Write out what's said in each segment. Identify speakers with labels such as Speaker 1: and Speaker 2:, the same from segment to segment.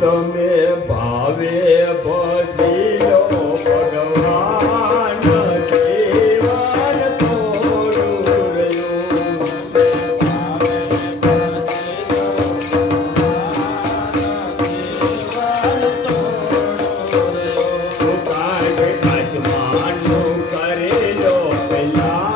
Speaker 1: તમે ભાવે ભજી ભગવાન જીવન થોડું સુકાય કાચ માનું કરેલો પેલા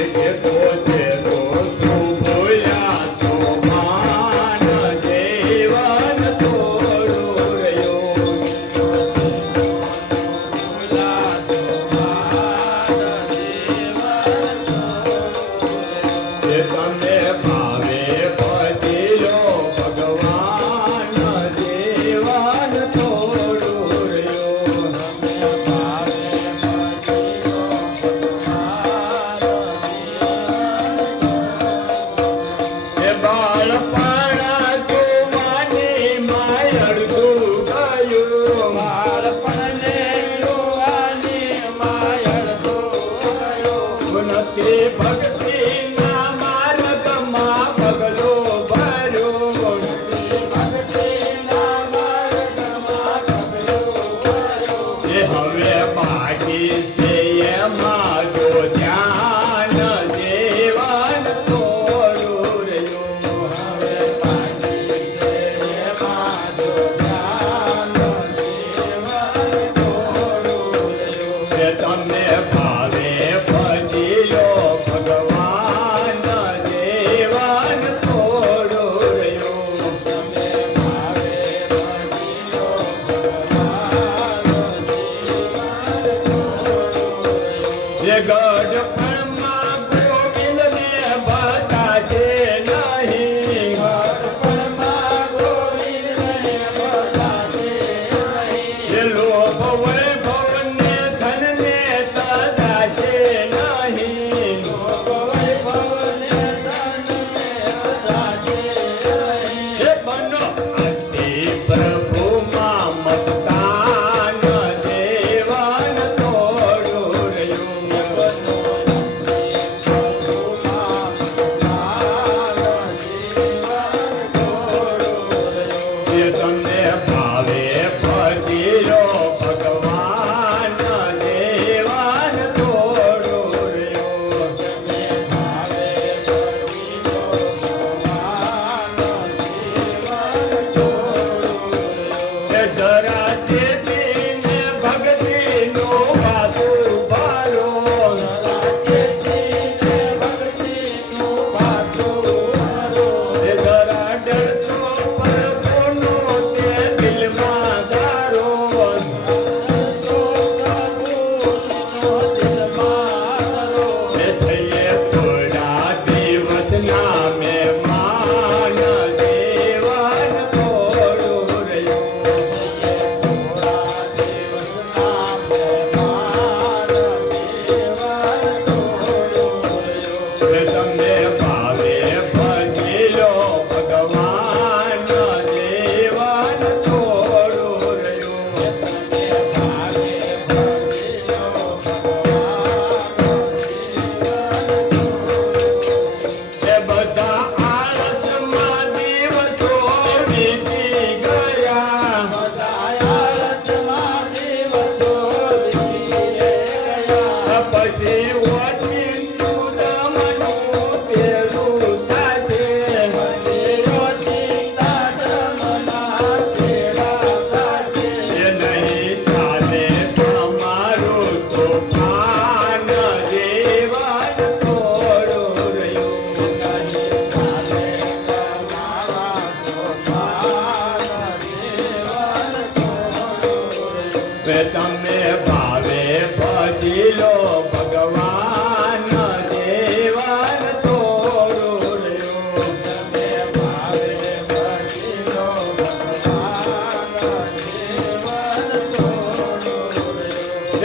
Speaker 1: Yeah. जगाड़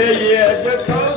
Speaker 1: yeah, yeah, yeah.